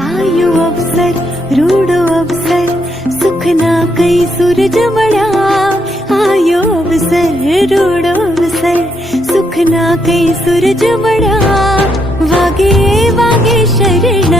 आयो अवसर रूडो अवसर सुखना कई सूरज मळ्या आयो अवसर रूडो अवसर सुखना कई सूरज मळ्या वागे वागे शरण